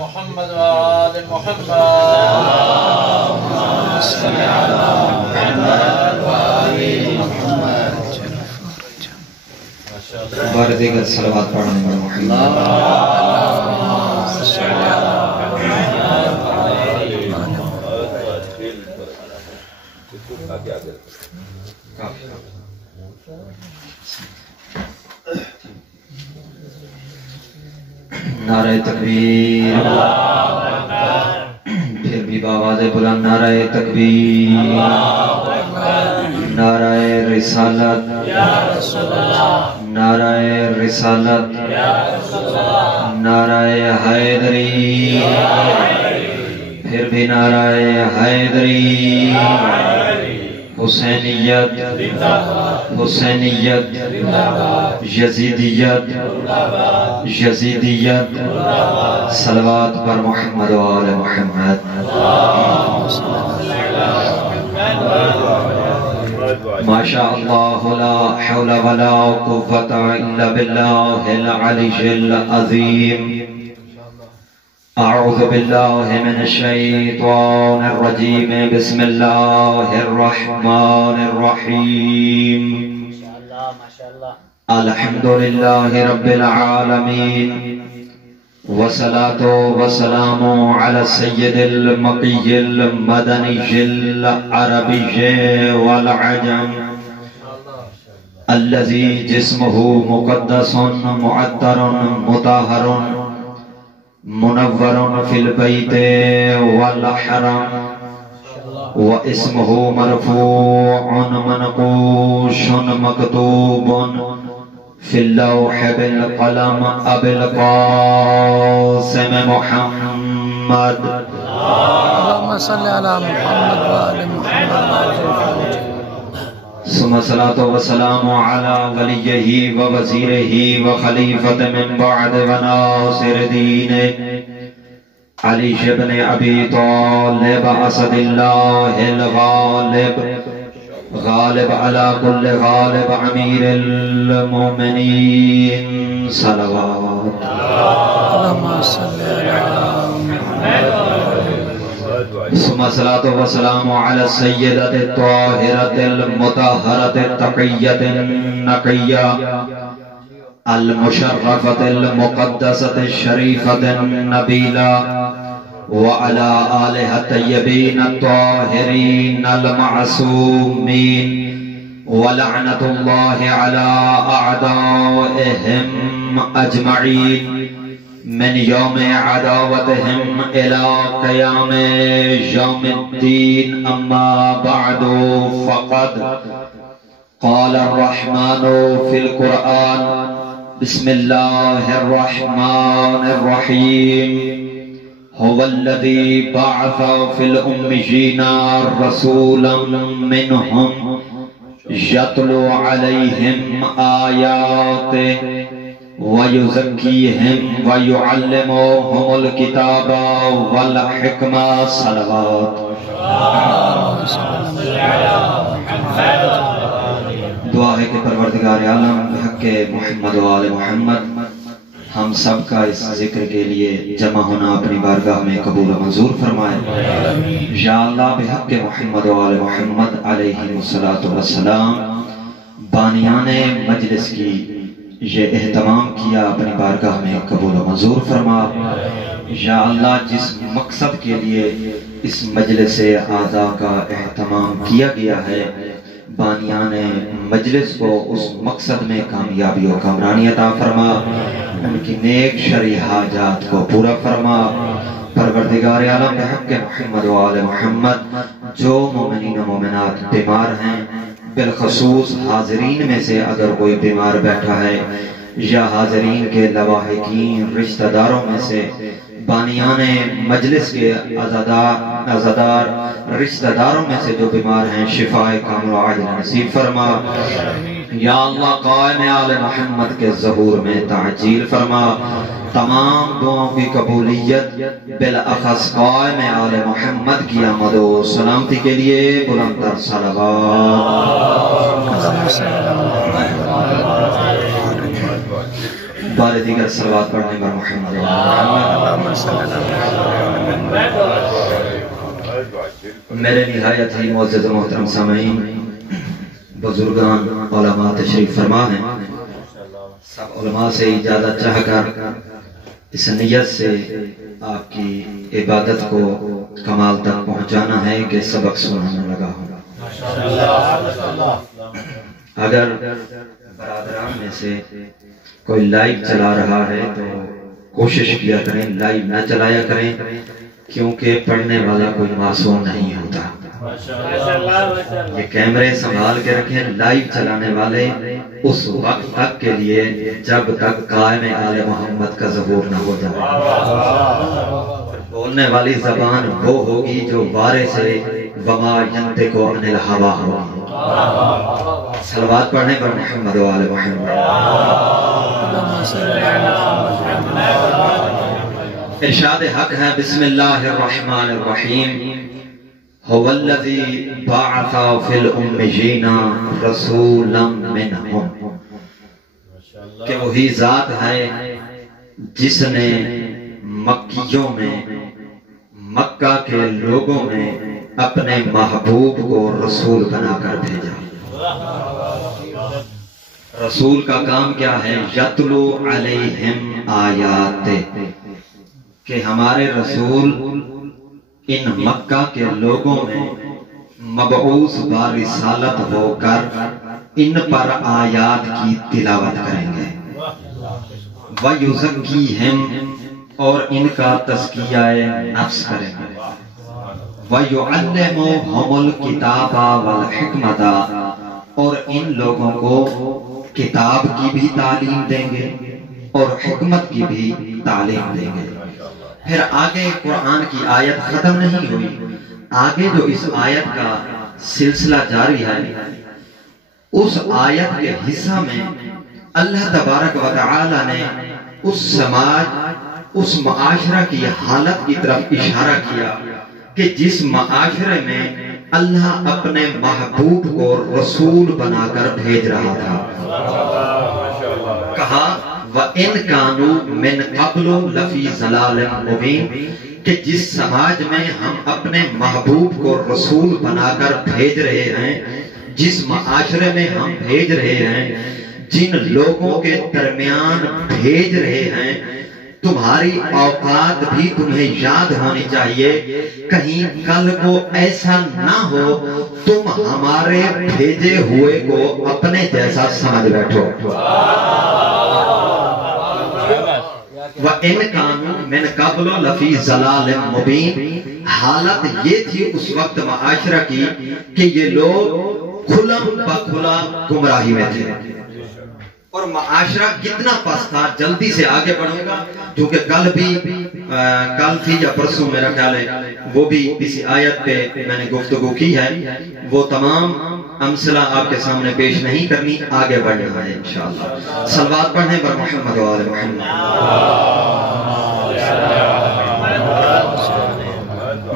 محمد وآل محمد صل على محمد وآل محمد بار دیگر صلوات پڑھنے میں محمد نعرہ تکبیر پھر بھی بآواز بلند نعرہ تکبیر نعرہ رسالت نعرہ رسالت نعرہ حیدری پھر بھی نعرہ حیدری حسینیت حسینیت یزیدیت یزیدیت صلوات پر محمد و آل محمد ما شاء اللہ لا حول ولا قوة الا باللہ العلی العظیم اعوذ باللہ من الشیطان الرجیم بسم اللہ الرحمن الرحیم الحمدللہ رب العالمین والصلاة والسلام على السيد المقي المدني العربي والعجم الذي جسمه مقدس معطر مطهر منور في البيت والحرم واسمه مرفوع منقوش مكتوب في اللوح بالقلم أبي القاسم محمد اللهم صل على محمد وآل محمد ثم صلاة والسلام على وليه ووزيره وخليفة من بعد وناصر دينه علي بن أبي طالب أسد الله الغالب غالب على كل غالب امیر المؤمنین صلوات اللهم صل على محمد ثم صلاة والسلام على السيدة الطاهرة المطهرة التقية النقية المشرفة المقدسة الشريفة النبيلة وعلى آلها الطيبين الطاهرين المعصومين ولعنة الله على أعدائهم أجمعين من يوم عداوتهم إلى قيام يوم الدين أما بعد فقد قال الرحمن في القرآن بسم الله الرحمن الرحيم هو الذي بعث في الأميين رسولا منهم يتلو عليهم آياته ويزكيهم ويعلمهم الكتاب والحكمة صلوات دعا ہے کہ پروردگار عالم بحق محمد و آل محمد ہم سب کا اس ذکر کے لیے جمع ہونا اپنی بارگاہ میں قبول و منظور فرمائے یا اللہ بحق محمد و آل محمد علیہ السلام بانیان مجلس کی یہ اہتمام کیا اپنی بارگاہ میں قبول و منظور فرما یا اللہ جس مقصد کے لیے اس مجلس اعضاء کا اہتمام کیا گیا ہے بانیان مجلس کو اس مقصد میں کامیابی و کامرانی عطا فرما ان کی نیک شرعی حاجات کو پورا فرما پروردگار عالم بحق محمد و آل محمد جو مومنین و مومنات بیمار ہیں بالخصوص حاضرین میں سے اگر کوئی بیمار بیٹھا ہے یا حاضرین کے لواحقین رشتہ داروں میں سے بانیان مجلس کے عزادار رشتہ داروں میں سے جو بیمار ہیں شفاء کامل و عاجل نصیب فرما یا اللہ قائم آل محمد کے ظہور میں تعجیل فرما تمام دعاؤں کی قبولیت بالاخص قائم آل محمد کی آمد و سلامتی کے لیے بلند تر صلوات بار دیگر صلوات پڑھنے پر محمد میرے نہایت ہی معزز و محترم سامعین، بزرگان علماء تشریف فرما ہیں، سب علماء سے اجازت چاہ کر اس نیت سے آپ کی عبادت کو کمال تک پہنچانا ہے کہ سبق سنانے لگا ہوں۔ اگر برادران میں سے کوئی لائیو چلا رہا ہے تو کوشش کیا کریں لائیو نہ چلایا کریں، کیونکہ پڑھنے والا کوئی معصوم نہیں ہوتا۔ یہ کیمرے سنبھال کے رکھیں، لائیو چلانے والے اس وقت تک کے لیے جب تک قائم آل محمد کا ظہور نہ ہو جائے۔ بولنے والی زبان وہ ہوگی جو وارث وما ینطق عن الہویٰ ہوگی۔ صلوات پڑھیں پر محمد و آل محمد۔ ارشاد حق ہے، بسم اللہ الرحمن الرحیم، هو الذی بعث فی الامیین رسولا منہم، کہ وہی ذات ہے جس نے مکیوں میں، مکہ کے لوگوں میں اپنے محبوب کو رسول بنا کر بھیجا۔ رسول کا کام کیا ہے؟ یتلو علیہم آیات، کہ ہمارے رسول ان مکہ کے لوگوں میں مبعوث برسالت ہو کر ان پر آیات کی تلاوت کریں گے۔ وَيُزَكِّيهِمْ، اور ان کا تزکیہ نفس کریں گے۔ وَيُعَلِّمُهُمُ الْكِتَابَ وَالْحِكْمَةَ، اور ان لوگوں کو کتاب کی بھی تعلیم دیں گے اور حکمت کی بھی تعلیم دیں گے۔ پھر آگے قرآن کی آیت ختم نہیں ہوئی، آگے جو اس آیت کا سلسلہ جاری ہے، اس آیت کے حصہ میں اللہ تبارک و تعالی نے اس سماج، اس معاشرہ کی حالت کی طرف اشارہ کیا کہ جس معاشرے میں اللہ اپنے محبوب کو رسول بنا کر بھیج رہا تھا۔ کہا وَإِن كَانُوا مِن قَبْلُ لَفِي ضَلَالٍ مُبِينٍ، کہ جس سماج میں ہم اپنے محبوب کو رسول بنا کر بھیج رہے ہیں، جس معاشرے میں ہم بھیج رہے ہیں، جن لوگوں کے درمیان بھیج رہے ہیں، تمہاری اوقات بھی تمہیں یاد ہونی چاہیے، کہیں کل کو ایسا نہ ہو تم ہمارے بھیجے ہوئے کو اپنے جیسا سمجھ بیٹھو۔ وَإِن كَانُوا مِن قَبْلُ لَفِي ضَلَالٍ مُبِينٍ، حالت یہ تھی اس وقت معاشرہ کی کہ یہ لوگ کھلم بکھلا گمراہی میں تھے، اور معاشرہ کتنا پست تھا۔ جلدی سے آگے بڑھوں گا کیونکہ کل تھی یا پرسوں میرا خیال ہے وہ بھی اسی آیت پہ میں نے گفتگو کی ہے، وہ تمام امثلہ آپ کے سامنے پیش نہیں کرنی، آگے بڑھنا ہے انشاءاللہ۔ صلوات پڑھیں پر محمد و آل محمد۔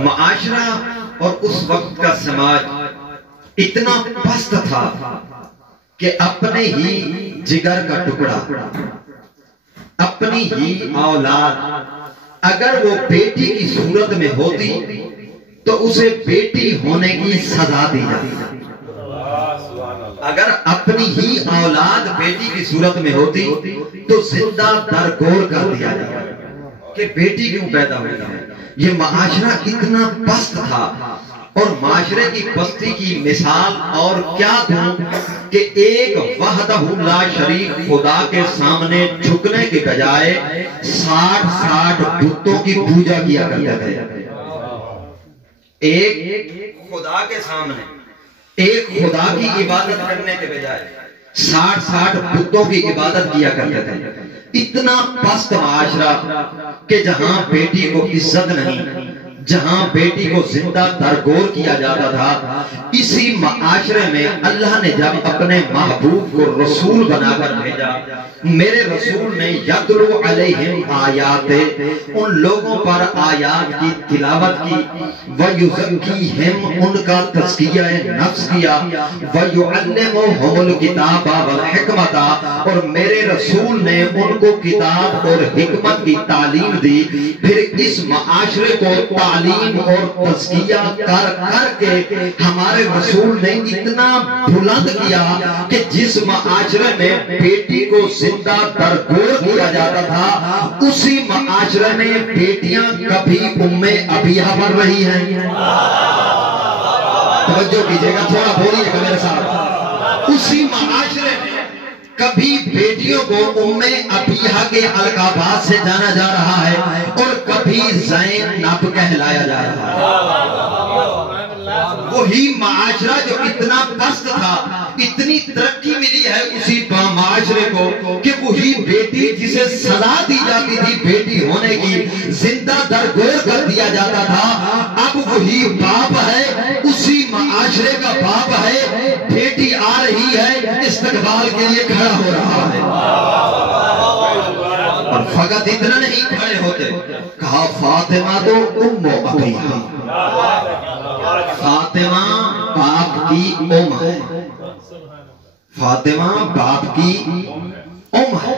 معاشرہ اور اس وقت کا سماج اتنا پست تھا کہ اپنے ہی جگر کا ٹکڑا، اپنی ہی اولاد اگر وہ بیٹی کی صورت میں ہوتی تو اسے بیٹی ہونے کی سزا دی جاتی۔ اگر اپنی ہی اولاد بیٹی کی صورت میں ہوتی تو زندہ درگور کر دیا جاتا کہ بیٹی کیوں پیدا ہوئی ہے۔ یہ معاشرہ اتنا پست تھا، اور معاشرے کی پستی کی مثال اور کیا دوں کہ ایک وحدہ لا شریک خدا کے سامنے جھکنے کے بجائے 60 بتوں کی پوجا کیا کرتے تھے۔ ایک خدا کے سامنے ایک خدا کی عبادت کرنے کے بجائے 60 بتوں کی عبادت کیا کرتے تھے۔ اتنا پست معاشرہ کہ جہاں بیٹی کو عزت نہیں، جہاں بیٹی کو زندہ درگور کیا جاتا تھا، اسی معاشرے میں اللہ نے جب اپنے محبوب کو رسول بنا کر بھیجا، میرے رسول نے یتلو علیہم آیات، ان لوگوں پر آیات کی تلاوت کی، وَيُزَكِّيهِمْ، ان کا تزکیہ نفس کیا، وَيُعَلِّمُهُمُ الْكِتَابَ وَالْحِکْمَةَ، اور میرے رسول نے ان کو کتاب اور حکمت کی تعلیم دی۔ پھر اس معاشرے کو تعلیم اور تزکیہ کر کر کے ہمارے رسول نے اتنا بلند کیا کہ جس معاشرے میں بیٹی کو زندہ درگور کیا جاتا تھا، اسی معاشرے میں بیٹیاں کبھی ام ابیہ بن رہی ہیں۔ توجہ کیجئے گا، تھوڑا بولیے گا میرے ساتھ۔ اسی معاشرے میں کبھی بیٹیوں کو ام ابیہ کے القابات سے جانا جا رہا ہے اور کبھی زینب کہلایا جا رہا ہے۔ وہی معاشرہ جو اتنا پست تھا، اتنی ترقی ملی ہے اسی معاشرے کو کہ وہی بیٹی جسے سزا دی جاتی تھی بیٹی ہونے کی، زندہ درگور کر دیا جاتا تھا، اب وہی باپ ہے، اسی معاشرے کا باپ ہے، بیٹی آ رہی ہے، استقبال کے لیے کھڑا ہو رہا ہے۔ اور فقط اتنا نہیں کھڑے ہوتے، کہا فاطمہ تو ام ابیہ، فاطمہ باپ کی ام ہے، فاطمہ باپ کی ام ہے۔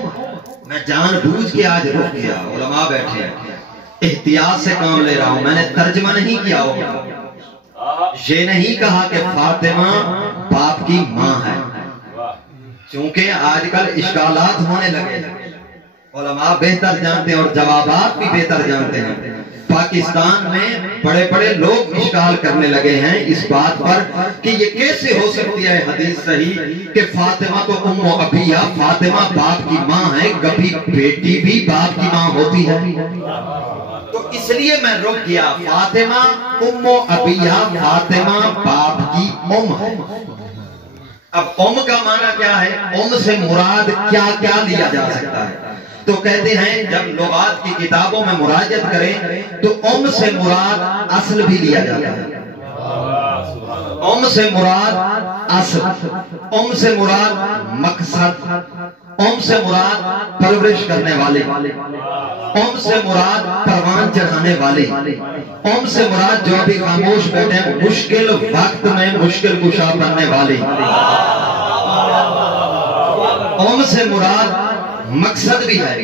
میں جان بوجھ کے آج رک گیا، علماء بیٹھے ہیں، احتیاط سے کام لے رہا ہوں، میں نے ترجمہ نہیں کیا ہوگا، یہ نہیں کہا کہ فاطمہ باپ کی ماں ہے، چونکہ آج کل اشکالات ہونے لگے، علماء بہتر جانتے ہیں اور جوابات بھی بہتر جانتے ہیں۔ پاکستان میں بڑے بڑے لوگ اشکال کرنے لگے ہیں اس بات پر کہ یہ کیسے ہو سکتی ہے حدیث صحیح کہ فاطمہ تو ام ابیہ، فاطمہ باپ کی ماں ہے، کبھی بیٹی بھی باپ کی ماں ہوتی ہے؟ تو اس لیے میں رک گیا، فاطمہ ام ابیہ، فاطمہ باپ کی ام ہے۔ اب ام کا معنی کیا ہے؟ ام سے مراد کیا کیا لیا جا سکتا ہے؟ تو کہتے ہیں جب لغات کی کتابوں میں مراجعت کریں تو ام سے مراد اصل بھی لیا جاتا ہے، ام سے مراد اصل، ام سے مراد مقصد، ام سے مراد پرورش کرنے والے، ام سے مراد پروان چڑھانے والے، ام سے مراد جو بھی خاموش بیٹھے مشکل وقت میں مشکل کشا بننے والے، ام سے مراد مقصد بھی ہے،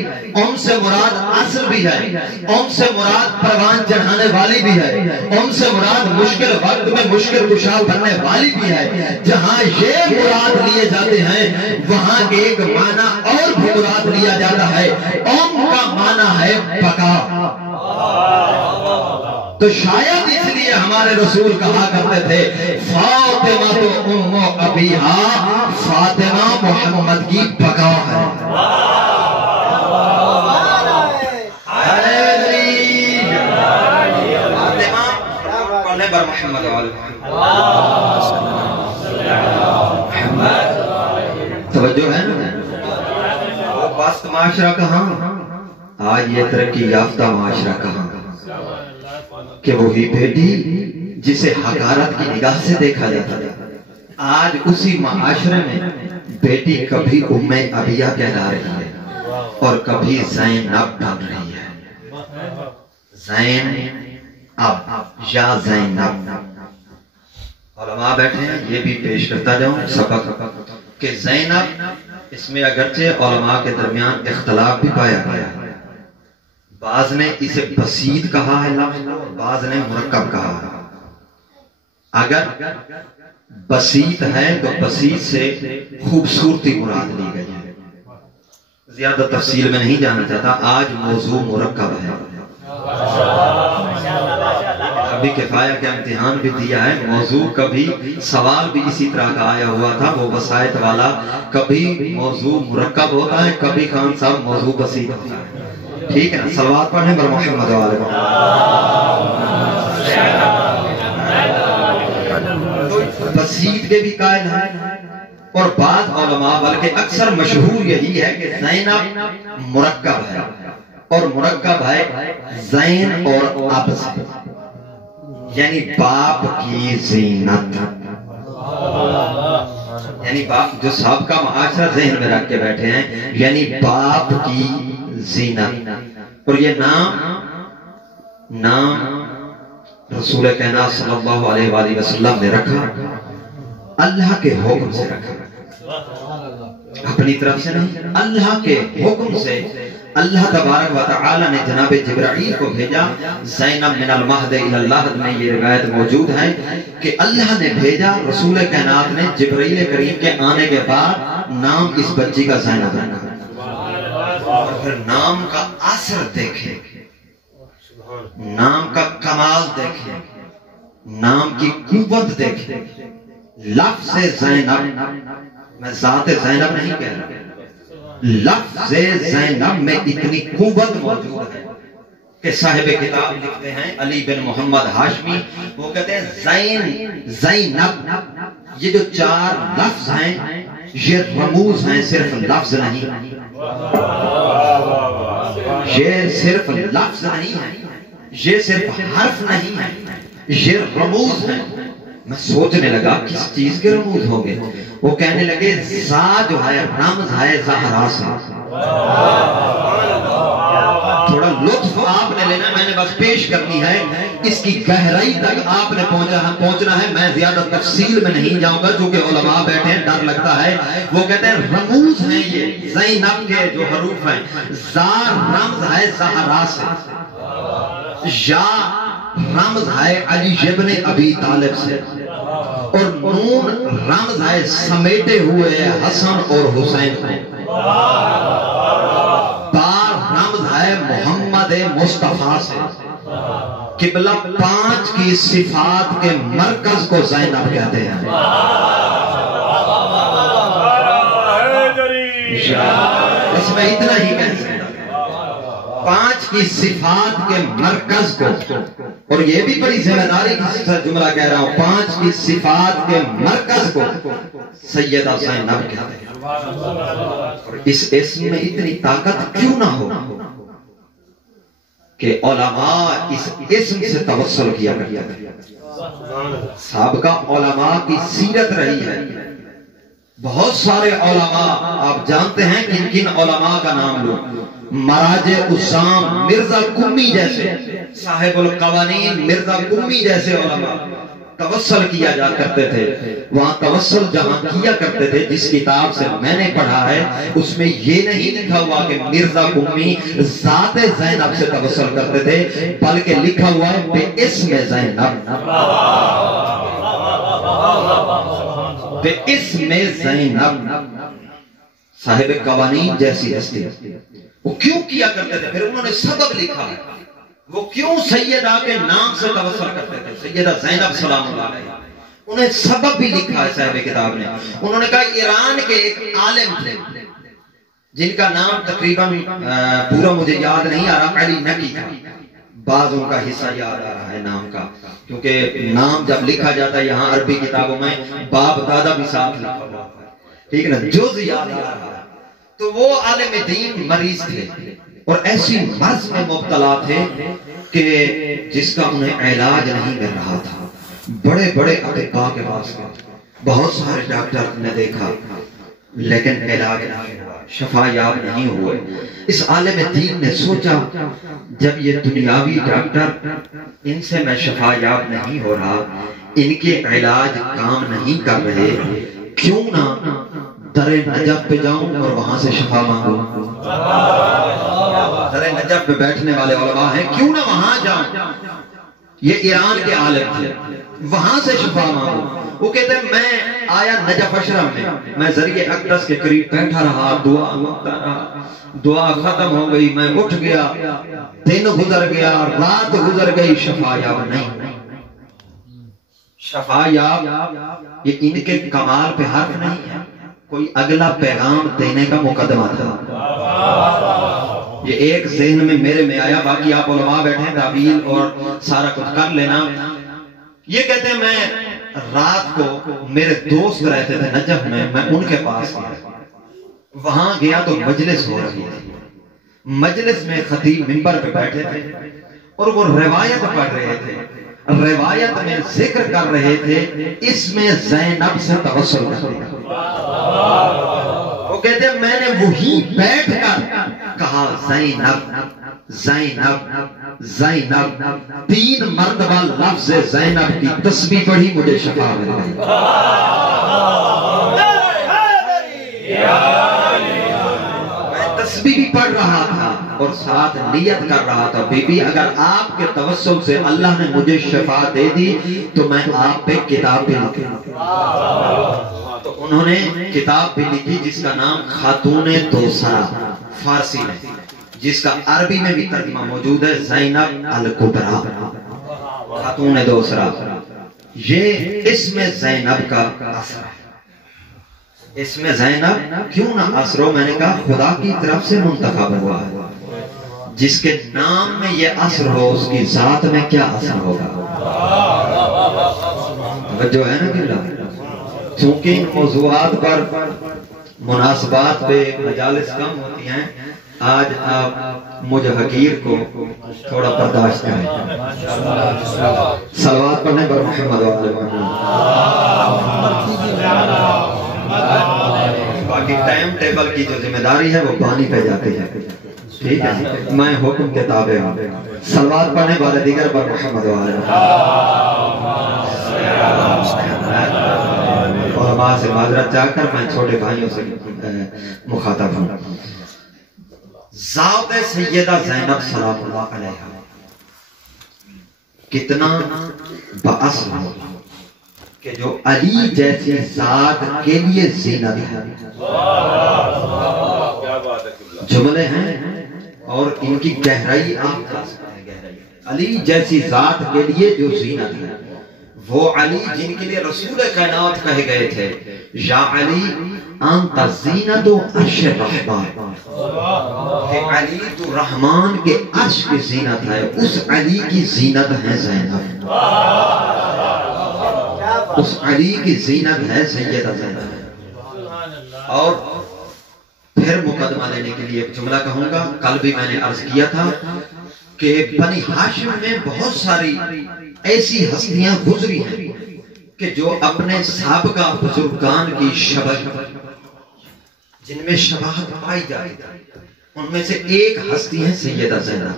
ام سے مراد اصل بھی ہے، ام سے مراد پروان چڑھانے والی بھی ہے، ام سے مراد مشکل وقت میں مشکل کشا بننے والی بھی ہے۔ جہاں یہ مراد لیے جاتے ہیں وہاں ایک معنی اور بھی مراد لیا جاتا ہے، ام کا معنی ہے بقا۔ تو شاید اس لیے ہمارے رسول کہا کرتے تھے فاطمہ تو ام ابیہ، فاطمہ محمد کی بقا ہے۔ محمد توجہ ہے نا؟ وہ پست معاشرہ کہاں، آج یہ ترقی یافتہ معاشرہ کہاں کہ وہی بیٹی جسے حقارت کی نگاہ سے دیکھا جاتا تھا، آج اسی معاشرے میں بیٹی کبھی ام ابیہ کہلا رہی ہے اور کبھی زینب بن رہی ہے، زین اب یا زینب۔ علماء بیٹھے ہیں، یہ بھی پیش کرتا جاؤں سبق کہ زینب، اس میں اگرچہ علماء کے درمیان اختلاف بھی پایا گیا ہے، بعض نے اسے بسیط کہا ہے لفظ، بعض نے مرکب کہا ہے۔ اگر بسیط ہے تو بسیط سے خوبصورتی مراد لی گئی ہے، زیادہ تفصیل میں نہیں جانا چاہتا، آج موضوع مرکب ہے، ابھی کفایہ کا امتحان بھی دیا ہے، موضوع کبھی سوال بھی اسی طرح کا آیا ہوا تھا، وہ وسائط والا، کبھی موضوع مرکب ہوتا ہے، کبھی خان صاحب موضوع بسیط ہوتا ہے، ٹھیک ہے نا؟ صلوات پڑھیں بر محمد والے۔ بسیط کے بھی قائل ہیں اور بعض علماء بلکہ اکثر مشہور یہی ہے کہ زینب مرکب ہے اور مرکب ہے زین اور اب سے، یعنی باپ کی زینت، یعنی باپ جو سابقہ معاشرہ ذہن میں رکھ کے بیٹھے ہیں، یعنی باپ کی زینت. اور یہ نام رسول کائنات صلی اللہ علیہ وآلہ وسلم نے رکھا، اللہ کے حکم سے رکھا، اپنی طرف سے نہیں، اللہ کے حکم سے. اللہ تبارک و تعالی نے جناب جبرائیل کو بھیجا. زینب من المہد الی اللحد میں یہ روایت موجود ہے کہ اللہ نے بھیجا، رسول کائنات نے جبرائیل کریم کے آنے کے بعد نام اس بچی کا زینب رکھا. اور پھر نام کا اثر دیکھے، نام کا کمال دیکھے، نام کی قوت دیکھے. لفظ زینب، میں ذات زینب نہیں کہہ رہا، لفظ زینب میں اتنی قوت موجود ہے کہ صاحب کتاب لکھتے ہیں علی بن محمد ہاشمی، وہ کہتے ہیں زینب، یہ جو 4 لفظ ہیں یہ رموز ہیں، صرف لفظ نہیں. یہ صرف لفظ نہیں ہے، یہ صرف حرف نہیں ہے، یہ رموز ہیں. میں سوچنے لگا کس چیز کے رموز ہوں گے. وہ کہنے لگے زا جو ہے رمز ہے زہرا سے. تھوڑا لطف آپ نے لینا، میں نے بس پیش کرنی ہے، اس کی گہرائی تک آپ نے پہنچنا ہے. میں زیادہ تفصیل میں نہیں جاؤں گا چونکہ علماء بیٹھے ہیں، ڈر لگتا ہے. وہ کہتے ہیں رموز ہیں یہ زینب کے جو حروف ہیں. زا رمز ہے زہرا سے، یا رمز ہے علی ابن ابی طالب سے، اور نون رمز ہے سمیٹے ہوئے حسن اور حسین سے، با رمز ہے محمد مصطفیٰ سے. قبلہ 5 کی صفات کے مرکز کو زینب کہتے ہیں. اس میں اتنا ہی کہہ سکتے ہیں، 5 کی صفات کے مرکز کو. اور یہ بھی بڑی ذمہ داری کا جملہ کہہ رہا ہوں، 5 کی صفات کے مرکز کو سیدہ زینب کہتے ہیں. اور اس اسم میں اتنی طاقت کیوں نہ ہو کہ علماء اس اسم سے توسل کیا کرتے ہیں. سابقہ علماء کی سیرت رہی ہے. بہت سارے علماء آپ جانتے ہیں کن کن علماء کا نام لو. مراج اسام مرزا کمی جیسے، صاحب القوانین مرزا کمی جیسے علماء توسل کیا جا کرتے تھے. وہاں توسل جہاں کیا کرتے تھے، جس کتاب سے میں نے پڑھا ہے اس میں یہ نہیں لکھا ہوا کہ مرزا کمی ذات زینب سے توسل کرتے تھے، بلکہ لکھا ہوا ہے بے اسم زینب، بے اسم زینب. صاحب قوانین جیسی ہستی وہ کیوں کیا کرتے تھے؟ پھر انہوں نے سبب لکھا ہے وہ کیوں سیدہ کے نام سے توسل کرتے تھے، سیدہ زینب سلام اللہ علیہ. انہیں سبب بھی لکھا ہے صاحب کتاب نے. انہوں نے کہا ایران کے ایک عالم تھے جن کا نام تقریباً پورا مجھے یاد نہیں آ رہا، علی نقی تھا. بعض ان کا حصہ یاد آ رہا ہے نام کا، کیونکہ نام جب لکھا جاتا ہے یہاں عربی کتابوں میں باپ دادا بھی ساتھ لکھا ہوا ہے، ٹھیک نا، جز یاد آ رہا ہے. تو وہ عالم دین مریض تھے اور ایسی مرض میں مبتلا تھے کہ جس کا انہیں علاج نہیں مل رہا تھا. بڑے بڑے اطباء کے پاس گئے، بہت سارے ڈاکٹر نے دیکھا لیکن علاج نہیں ہوا، شفا یاب نہیں ہوئے. اس عالم دین نے سوچا جب یہ دنیاوی ڈاکٹر ان سے میں شفا یاب نہیں ہو رہا، ان کے علاج کام نہیں کر رہے، کیوں نہ در نجف پہ جاؤں اور وہاں سے شفا مانگوں. در نجف پہ بیٹھنے والے علماء ہیں، کیوں نہ وہاں جاؤں. یہ ایران کے عالم تھے، وہاں سے شفا مانگوں. وہ کہتے ہیں میں آیا نجف اشرم میں ذریعہ اقدس کے قریب بیٹھا رہا، دعا مانگتا رہا، دعا ختم ہو گئی، میں اٹھ گیا، دن گزر گیا، رات گزر گئی، شفا یاب نہیں. شفا یاب یہ ان کے کمال پہ حرف نہیں ہے، کوئی اگلا پیغام دینے کا مقدمہ تھا. یہ ایک ذہن میں میرے میں آیا، باقی آپ علماء بیٹھے ہیں تعویل اور سارا کچھ کر لینا. یہ کہتے ہیں میں رات کو میرے دوست رہتے تھے نجف میں ان کے پاس گیا. وہاں گیا تو مجلس ہو رہی تھی. مجلس میں خطیب منبر پہ بیٹھے تھے اور وہ روایت پڑھ رہے تھے. روایت میں ذکر کر رہے تھے اس میں زینب سے توسل کرتے ہیں. وہ کہتے ہیں میں نے وہی بیٹھ کر کہا زینب زینب زینب. 3 مرتبہ لفظ زینب کی تسبیح پڑھی, مجھے شفا مل گئی. میں تسبیح بھی پڑھ رہا تھا اور ساتھ نیت کر رہا تھا, بی بی اگر آپ کے توسل سے اللہ نے مجھے شفا دے دی تو میں آپ پہ کتاب بھی لکھوں. تو انہوں نے کتاب بھی لکھی جس کا نام خاتون دوسرا فارسی میں, جس کا عربی میں بھی ترجمہ موجود ہے زینب الکبریٰ, خاتون دوسرا. یہ اسم زینب کا اثر ہے. اسم زینب کیوں نہ اثر ہو, میں نے کہا خدا کی طرف سے منتخب ہوا ہے. جس کے نام میں یہ اثر ہو اس کی ذات میں کیا اثر ہوگا. جو ہے نا بلّہ, چونکہ ان موضوعات پر مناسبات پہ مجالس کم ہوتی ہیں, آج آپ مجھ حقیر کو تھوڑا برداشت کریں. صلوات پڑھنے پر محمد و آل محمد. باقی ٹائم ٹیبل کی جو ذمہ داری ہے وہ بانی پہ جاتی ہے, ٹھیک ہے, میں حکم کے تابع ہوں. صلوات پڑھنے والے دیگر پر محمد و آل محمد. علماء سے معذرت چاہ کر میں چھوٹے بھائیوں سے مخاطب ہوں. ذات سیدہ زینب سلام اللہ علیہا کتنا بااثر ہو کہ جو علی جیسی ذات کے لیے زینت ہے. جملے ہیں اور ان کی گہرائی آپ جا سکتے ہیں. گہرائی علی جیسی ذات کے لیے جو زینت ہے, وہ علی جن کے لیے رسول کائنات کہے گئے تھے, یا علی انت زینت عرش الرحمن, کہ علی تو رحمان کے عرش کی زینت ہے. اس علی کی زینت ہے زینب, اس علی کی زینت ہے سیدہ زینب. اور پھر مقدمہ لینے کے لیے ایک جملہ کہوں گا. کل بھی میں نے عرض کیا تھا کہ بنی ہاشم میں بہت ساری ایسی ہستیاں گزری ہیں کہ جو اپنے سابقہ بزرگان کی شبہ, جن میں شباہت پائی جاتی ہے, ان میں سے ایک ہستی ہے سیدہ زینب.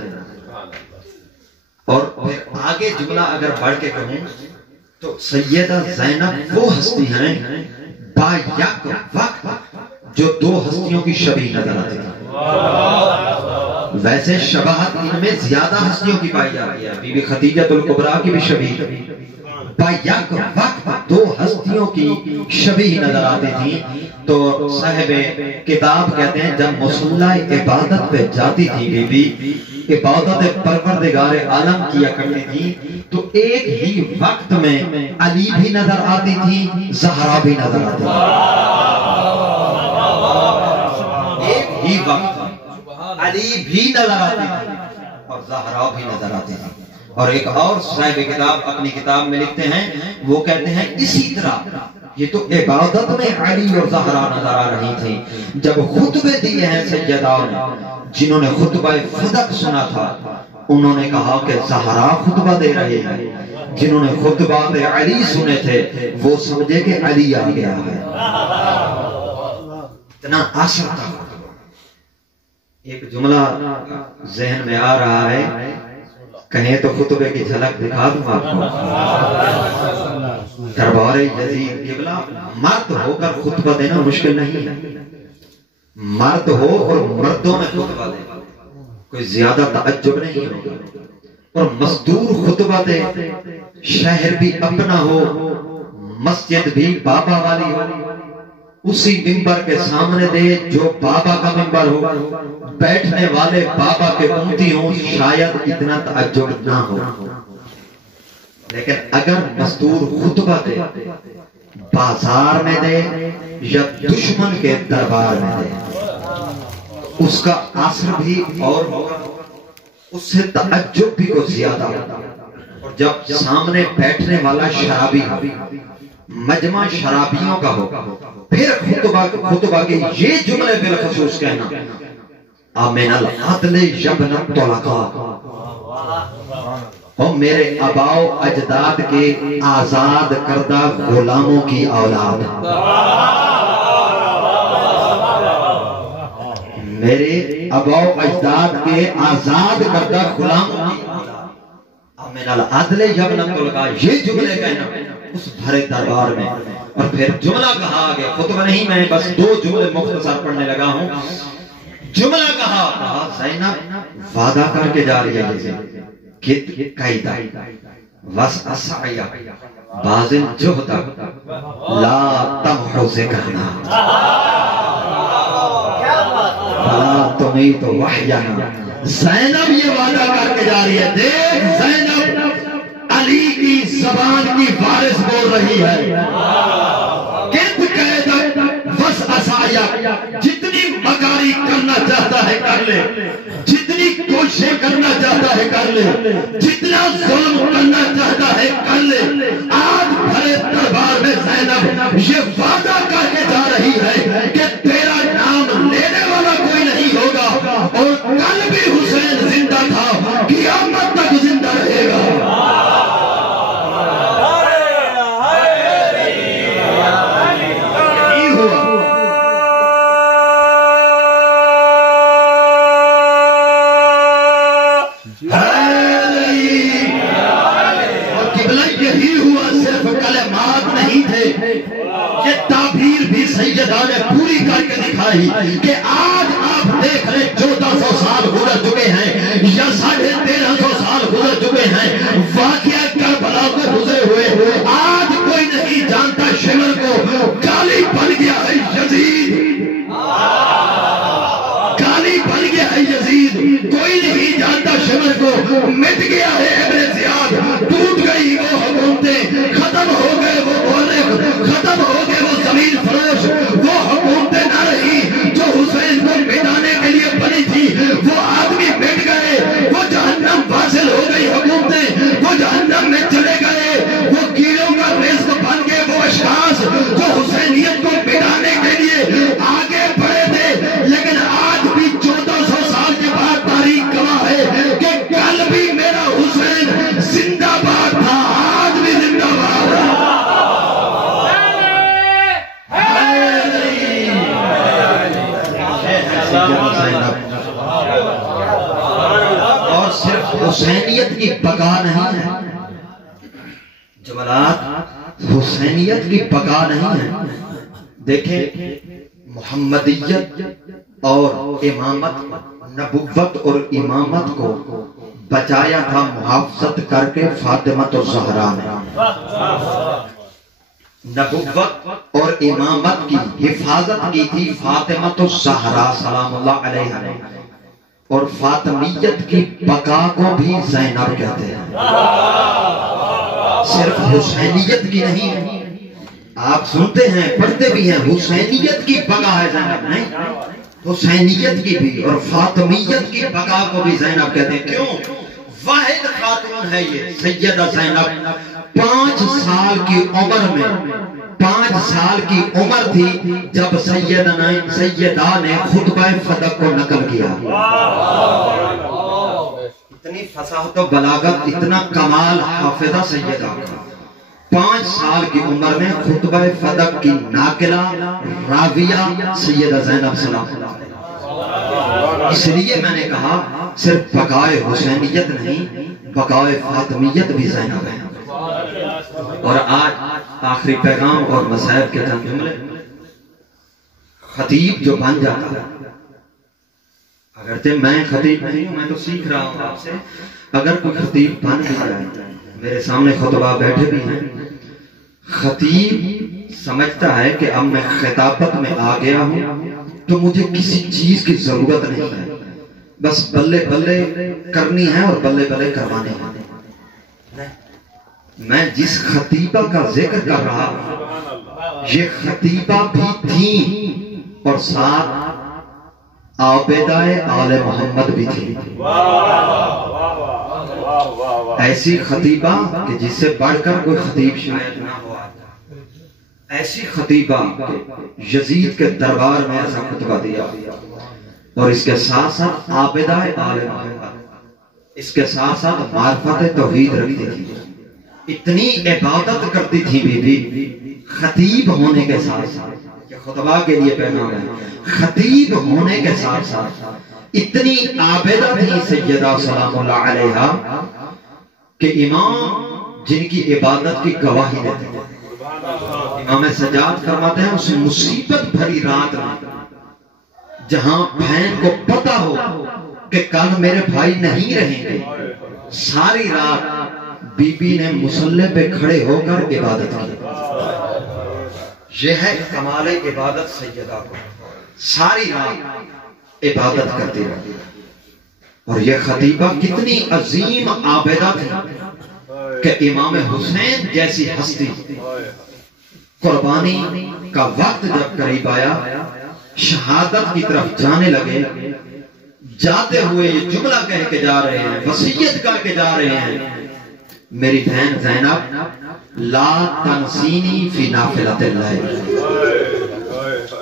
اور پھر آگے جملہ اگر بڑھ کے کہوں تو سیدہ زینب وہ ہستی ہیں با یک وقت جو 2 ہستیوں کی شبیہ نظر آتی ہے. ویسے شباہت ان میں زیادہ ہستیوں کی پائی جاتی ہے, بی بی خدیجہ الکبریٰ کی بھی شبیہ. با یک وقت 2 ہستیوں کی شبیہ نظر آتی تھی. تو صاحب کتاب کہتے ہیں جب مصلی عبادت پہ جاتی تھی بی بی, عبادت پروردگار عالم کیا کرتی تھی, تو ایک ہی وقت میں علی بھی نظر آتی تھی, زہرا بھی نظر آتی تھی. ایک ہی وقت علی بھی نظر آتی تھی اور زہرا بھی نظر آتی تھی. اور ایک اور صاحب کتاب اپنی کتاب میں لکھتے ہیں, وہ کہتے ہیں اسی طرح یہ تو عبادت میں علی اور زہرا نظر آ رہی تھی. جب خطبے دیے ہیں سیدان جنہوں نے خطبہ فدق سنا تھا, انہوں نے کہا کہ زہرا خطبہ دے رہے ہیں. جنہوں نے خطبہ علی سنے تھے وہ سمجھے کہ علی آ گیا ہے. اتنا اثر تھا. ایک جملہ ذہن میں آ رہا ہے, کہیں تو خطبے کی جھلک دکھا دوں آپ کو. دربار یزید قبلہ, مرد ہو کر خطبہ دینا مشکل نہیں ہے. مرد ہو اور مردوں میں خطبہ دے کوئی زیادہ تعجب نہیں ہوگا. اور مزدور خطبہ دے, شہر بھی اپنا ہو, مسجد بھی بابا والی ہو, اسی ممبر کے سامنے دے جو بابا کا ممبر ہو, بیٹھنے والے بابا کے امتی ہوں, شاید اتنا تعجب نہ ہو. لیکن اگر مزدور خطبہ دے, بازار میں دے یا دشمن کے دربار میں دے, اس کا اثر بھی اور ہوگا, اس سے تعجب بھی کو زیادہ ہوگا. اور جب سامنے بیٹھنے والا شرابی ہو, مجمع شرابیوں کا ہو, پھر خطبہ کے یہ جملے بالخصوص کہنا, آمین العدل یبن الطلقاء, اور میرے آباؤ اجداد کے آزاد کردہ غلاموں کی اولاد، میرے آباؤ اجداد کے آزاد کردہ غلاموں کی اولاد، من العدل یبنۃ القا، یہ جملے کہنا اس بھرے دربار میں. اور پھر جملہ کہا آگے، خطبہ نہیں، میں بس 2 جملے مختصر پڑھنے لگا ہوں. جملہ کہا زینب وعدہ کر کے جا رہی ہے جیسے کت قیدہ وس اسعیا بازل جہدہ لا تمحو ذکرنا لا تمیت وحینا. زینب یہ وعدہ کر کے جا رہی ہے. دیکھ زینب علی کی زبان کی وارث بول رہی ہے. کت قیدہ وس اسعیا، جتنی مکاری کرنا چاہتا ہے کر لے، جتنی کوششیں کرنا چاہتا ہے کر لے، جتنا ظلم کرنا چاہتا ہے کر لے. آج بھرے دربار میں زینب یہ وعدہ کر کے جا رہی ہے کہ تیرا نام لینے والا کوئی نہیں ہوگا، اور کل بھی حسین زندہ تھا، قیامت تک زندہ رہے گا. سیدہ نے پوری کر کے دکھائی کہ آج آپ دیکھ رہے 1400 سال گزر چکے ہیں یا 1350 سال گزر چکے ہیں واقعہ کربلا کو گزرے ہوئے. آج کوئی نہیں جانتا شمر کو کالی بن گیا ہے یزید، کالی بن گیا ہے یزید. کوئی نہیں جانتا شمر کو مٹ گیا ہے ابن زیاد، ٹوٹ گئی وہ حکومتیں، ختم ہو گئے وہ مورخ، ختم ہو گئے وہ زمین فروش. وہ حکومتیں نہ رہی جو حسین کو مٹانے کے لیے بنی تھی، وہ آدمی مٹ گئے. وہ جہنم واصل ہو گئی حکومتیں، وہ جہنم میں چلے گئے. وہ کیڑوں کا رزق بن گئے وہ اشخاص جو حسینیت کو مٹانے کے لیے آگے بڑھے تھے. لیکن آج بھی 1400 سال کے بعد تاریخ گواہ ہے کہ کل بھی میرا حسین زندہ باد تھا، آج بھی زندہ باد ہے. اور صرف حسینیت کی بقا نہیں ہے جملات، حسینیت کی بقا نہیں ہے. دیکھیں محمدیت اور امامت، نبوت اور امامت کو بچایا تھا محافظت کر کے فاطمہ الزہرا نے. نبوت اور امامت کی حفاظت کی تھی فاطمہ الزہرا سلام اللہ علیہا نے. اور فاطمیت کی بقا کو بھی زینب کہتے ہیں، صرف حسینیت کی نہیں. آپ سنتے ہیں پڑھتے بھی ہیں حسینیت کی بقا ہے زینب نہیں، حسینیت کی بھی اور فاطمیت کی بقا کو بھی زینب کہتے ہیں. کیوں؟ واحد خاتون ہے یہ سیدہ زینب. 5 سال کی عمر میں، 5 سال کی عمر تھی جب سیدہ نے خطبہ فدق کو نقل کیا. اتنی فصاحت و بلاغت، اتنا کمال حافظہ سیدہ کا. 5 سال کی عمر میں خطبہ فدق کی ناقلہ راویہ سیدہ زینب سلام اللہ. اس لیے میں نے کہا صرف بقائے حسینیت نہیں، بقائے فاطمیت بھی زینب ہے. اور آج آخری پیغام اور مصائب کے چند جملے. خطیب جو بن جاتا ہے، اگرچہ میں خطیب نہیں ہوں، میں تو سیکھ رہا ہوں آپ سے، اگر کوئی خطیب بن جائے، میرے سامنے خطبہ بیٹھے بھی ہیں، خطیب سمجھتا ہے کہ اب میں خطابت میں آ گیا ہوں تو مجھے کسی چیز کی ضرورت نہیں ہے، بس بلے بلے کرنی ہے اور بلے بلے کروانی ہے. میں جس خطیبہ کا ذکر کر رہا ہوں یہ خطیبہ بھی تھیں اور ساتھ عابدہ آل محمد بھی تھی. ایسی خطیبہ کہ جس سے بڑھ کر کوئی خطیب شاید نہ ہو. ایسی خطیبہ یزید کے دربار میں ایسا خطبہ دیا اور اس کے ساتھ ساتھ عابدہ آل محمد. اس کے ساتھ ساتھ معرفت توحید رکھتی تھی، اتنی عبادت کرتی تھی بی بی، خطیب ہونے کے ساتھ ساتھ، کہ خطبہ کے لیے پیغام ہے، خطیب ہونے کے ساتھ ساتھ اتنی عابدہ تھی سیدہ سلام اللہ علیہا کہ امام جن کی عبادت کی گواہی دیتے ہیں، امام سجاد فرماتے ہیں اس مصیبت بھری رات میں جہاں بہن کو پتا ہو کہ کل میرے بھائی نہیں رہیں گے، ساری رات بی بی نے مصلی پہ کھڑے ہو کر عبادت کی۔ یہ ہے کمال عبادت سیدہ کو، ساری رات عبادت کرتی رہی۔ اور یہ خطیبہ کتنی عظیم عابدہ تھی کہ امام حسین جیسی ہستی قربانی کا وقت جب قریب آیا، شہادت کی طرف جانے لگے، جاتے ہوئے یہ جملہ کہہ کے جا رہے ہیں، وصیت کر کے جا رہے ہیں، میری بہن زینب لا تنسینی فی نافلۃ اللیل،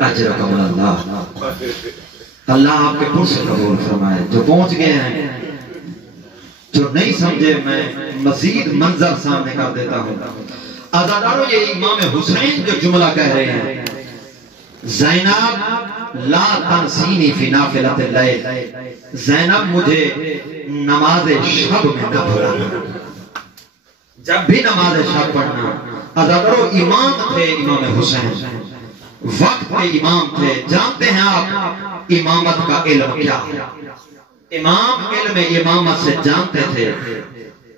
اجرکم اللہ، اللہ آپ کے پر سے قبول فرمائے۔ جو پہنچ گئے ہیں، جو نہیں سمجھے، میں مزید منظر سامنے کر دیتا ہوں۔ عزادارو، یہ امام حسین جو جملہ کہہ رہے ہیں، زینب لا تنسینی فی نافلۃ اللیل، زینب مجھے نماز شب میں نہ بھلانا، جب بھی نماز شب پڑھنا۔ عزادارو، امام تھے امام حسین، وقت کے امام تھے۔ جانتے ہیں آپ امامت کا علم کیا ہے؟ امام علم امامت سے جانتے تھے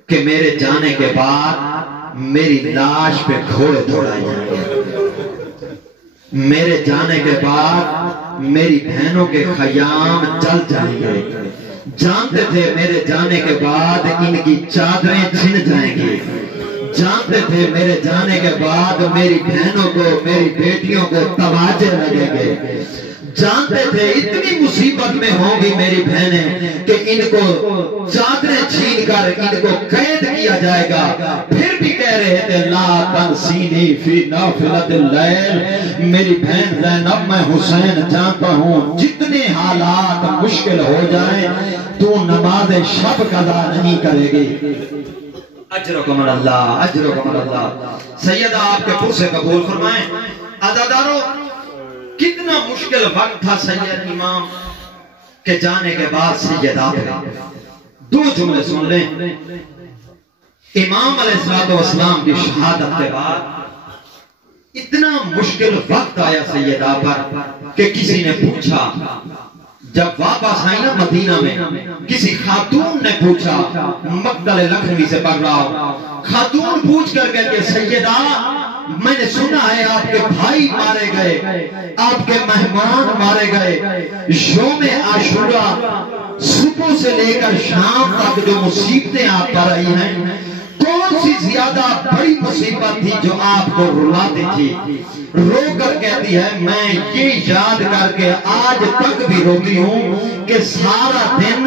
کہ میرے جانے کے بعد میری لاش پہ گھوڑے دوڑائے جائیں گے، میرے جانے کے بعد میری بہنوں کے خیام جل جائیں گے، جانتے تھے میرے جانے کے بعد ان کی چادریں چھن جائیں گی، جانتے تھے میرے جانے کے بعد میری بہنوں کو، میری بیٹیوں کو تواجے لگیں گے، جانتے تھے اتنی مصیبت میں ہوں گی میری بہنیں کہ ان کو چادریں چھین کر ان کو قید کیا جائے گا، پھر بھی کہہ رہے تھے لا تنسینی فی نافلۃ اللیل، میری بہن زینب میں حسین جانتا ہوں جتنے حالات مشکل ہو جائیں تو نماز شب قضا نہیں کرے گی۔ اجرکم اللہ، اجرکم اللہ۔ سیدہ آپ کے پر سے قبول فرمائیں۔ عزادارو، کتنا مشکل وقت تھا سید امام کے جانے کے بعد سیدہ پہ۔ دو جملے سن لیں۔ امام علیہ السلام کی شہادت کے بعد اتنا مشکل وقت آیا سیدہ پر کہ کسی نے پوچھا، جب واپس آئی نا مدینہ میں، کسی خاتون نے پوچھا، مقتل لکھنوی سے پڑھ رہا ہوں، خاتون پوچھ کر کہ سیدہ میں نے سنا ہے آپ کے بھائی مارے گئے، آپ کے مہمان مارے گئے، یوم عاشورہ صبح سے لے کر شام تک جو مصیبتیں آپ پر آئی ہیں، کون سی زیادہ بڑی مصیبت تھی جو آپ کو رلاتی تھی؟ رو کر کہتی ہے میں یہ یاد کر کے آج تک بھی روتی ہوں کہ سارا دن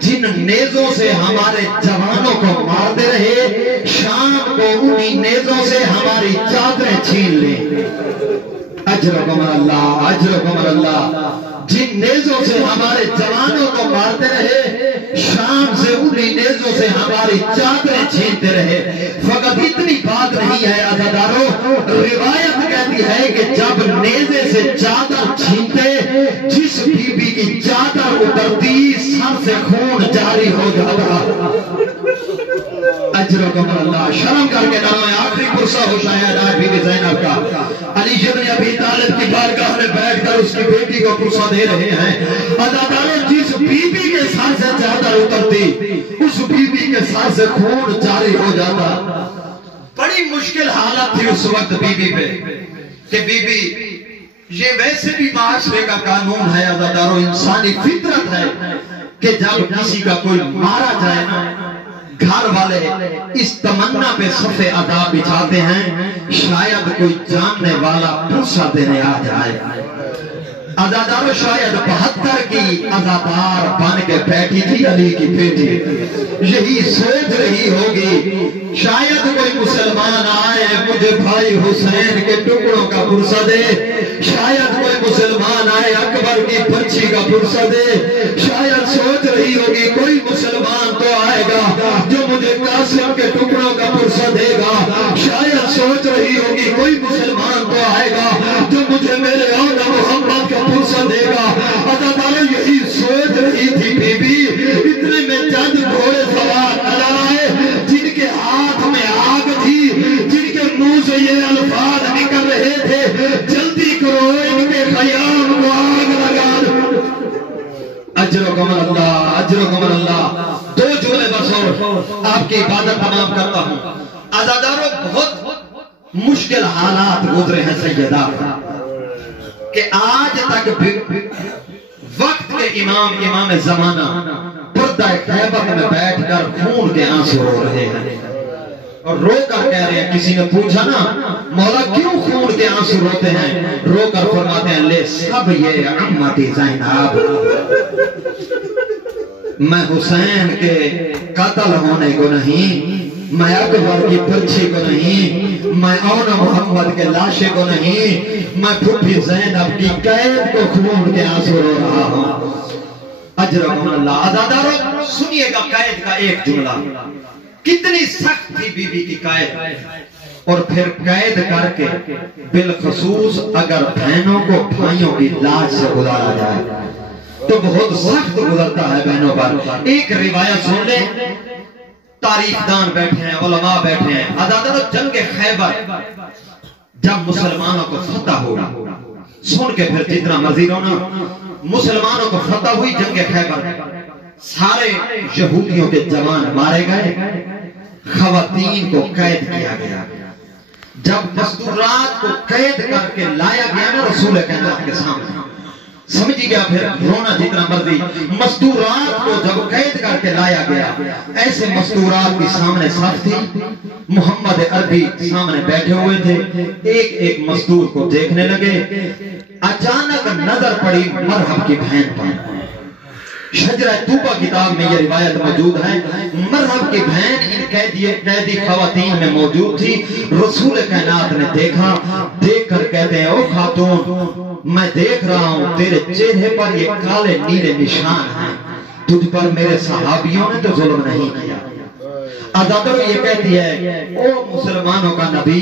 جن نیزوں سے ہمارے جوانوں کو مارتے رہے، شام کو انہی نیزوں سے ہماری چادریں چھین لیں۔ اجرکم اللہ، اجرکم اللہ۔ جن نیزوں سے ہمارے جوانوں کو مارتے رہے، شام سے انہی نیزوں سے ہماری چادریں چھینتے رہے۔ فقط اتنی بات نہیں ہے عزادارو، روایت کہتی ہے کہ جب نیزے سے چادر چھینتے، جس بی بی کی چادر اترتی سر سے خون جاری ہو جاتا۔ اجرکم اللہ۔ شرم کر کے نام آخری پرسہ ہو شاید آج بی بی زینب کا، علی بن ابی طالب کی بارگاہ میں بیٹھ کر اس کی بیٹی کو پرسہ دے رہے ہیں۔ عزادارو، جس بی بی کے سر سے چادر اترتی، اس بی بی کے سر سے خون جاری ہو جاتا۔ بڑی مشکل حالت تھی اس وقت بی بی پہ کہ بی بی، یہ ویسے بھی معاشرے کا قانون ہے عزادارو، انسانی فطرت ہے کہ جب کسی کا کوئی مارا جائے نا، گھر والے اس تمنا پہ صف عذاب بچھاتے ہیں شاید کوئی جاننے والا پرسہ دینے آ جائے۔ عزادارو، شاید 72 کی عزادار بن کے بیٹھی تھی علی کی بیٹی، یہی سوچ رہی ہوگی شاید کوئی مسلمان آئے مجھے بھائی حسین کے ٹکڑوں کا پرسہ دے، شاید کوئی مسلمان آئے اکبر کی پرچی کا پرسہ دے. شاید سوچ رہی ہوگی کوئی مسلمان تو آئے گا جو مجھے قاسم کے ٹکڑوں کا پرسہ دے گا. شاید سوچ رہی ہوگی کوئی مسلمان تو آئے گا جو مجھے میرے اولا محمد کا پرسہ دے گا. عزادارو یہی سوچ رہی تھی بی بی. اتنے میں چند گھوڑے سوار نظر آئے جن کے ہاتھ میں آگ تھی, جن کے منہ سے یہ الفاظ نکل رہے تھے, جلدی کرو ان کے خیام کو آگ لگا دو. اجرکم اللہ, اجرکم اللہ. 2 جملے بس اور آپ کی عبادت تمام کرتا ہوں. عزادارو بہت مشکل حالات گزرے ہیں سیدہ کہ آج تک وقت کے امام زمانہ پردہ خیبر میں بیٹھ کر خون کے آنسو رو رہے ہیں اور رو کر کہہ رہے ہیں. کسی نے پوچھا نا مولا کیوں خون کے آنسو روتے ہیں, رو کر فرماتے ہیں لے سب یہ عمتی زینب, میں حسین کے قتل ہونے کو نہیں, میں اکبر کی پرچی کو نہیں, میں اونا محمد کے لاشے کو نہیں, میں پھوپھی زینب کی قید کو خون کے آنسو رو رہا ہوں. اجرکم اللہ. عزادارو سنیے گا قید کا ایک جملہ. کتنی سخت تھی بی بی کی قید, اور پھر قید کر کے بالخصوص اگر بہنوں کو بھائیوں کی لاش سے گزارا جائے تو بہت سخت گزرتا ہے بہنوں پر. ایک روایت سن لیں, تاریخ دان بیٹھے ہیں, علماء بیٹھے ہیں. عزادارو جنگ خیبر جب مسلمانوں کو فتح ہوگا, سن کے پھر جتنا مرضی رونا, مسلمانوں کو فتح ہوئی جنگ خیبر, سارے یہودیوں کے جوان مارے گئے, خواتین کو قید کیا گیا. جب مستورات کو قید کر کے لایا گیا نا رسول کائنات کے سامنے, سمجھی گیا پھر رونا جتنا مرضی. مستورات کو جب قید کر کے لایا گیا, ایسے مستورات کی سامنے صف تھی, محمد عربی سامنے بیٹھے ہوئے تھے, ایک ایک مستور کو دیکھنے لگے. اچانک نظر پڑی مرحب کی بہن پر. شجرہ طوبہ کتاب میں یہ روایت موجود ہے. مرحب کی بہن ان قیدی خواتین میں موجود تھی. رسول کائنات نے دیکھا, دیکھ کر کہتے ہیں او خاتون, میں دیکھ رہا ہوں تیرے چہرے پر یہ کالے نیلے نشان ہیں, تجھ پر میرے صحابیوں نے تو ظلم نہیں کیا. عزادارو یہ کہتی ہے او مسلمانوں کا نبی,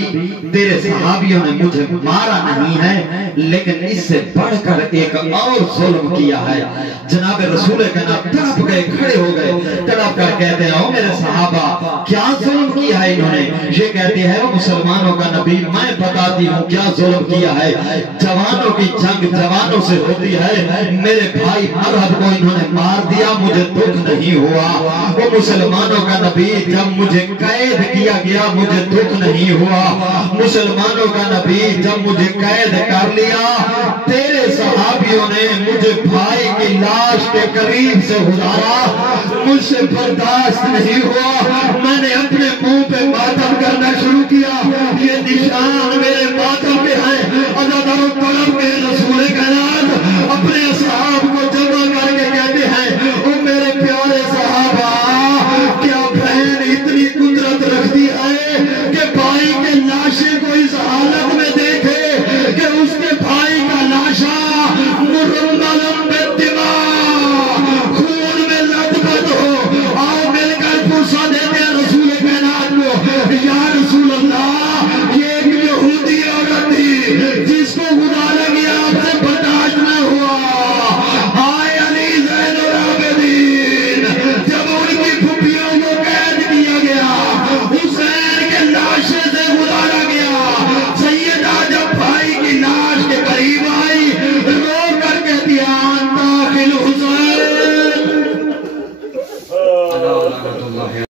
تیرے صحابیوں نے مجھے مارا نہیں ہے لیکن اس سے بڑھ کر ایک اور ظلم کیا ہے. جناب رسول کائنات تڑپ گئے, کھڑے ہو گئے, تڑپ کر کہتے ہیں او میرے صحابہ کیا ظلم کیا ہے انہوں نے. یہ کہتی ہے او مسلمانوں کا نبی, میں بتاتی ہوں کیا ظلم کیا ہے. جوانوں کی جنگ جوانوں سے ہوتی ہے, میرے بھائی مرحب کو انہوں نے مار دیا, مجھے دکھ نہیں ہوا. او مسلمانوں کا نبی جب مجھے قید کیا گیا مجھے دکھ نہیں ہوا. مسلمانوں کا نبی جب مجھے قید کر لیا, تیرے صحابیوں نے مجھے بھائی کی لاش کے قریب سے گزارا, مجھ سے برداشت نہیں ہوا. میں نے اپنے منہ پہ ماتم کرنا شروع کیا, یہ نشان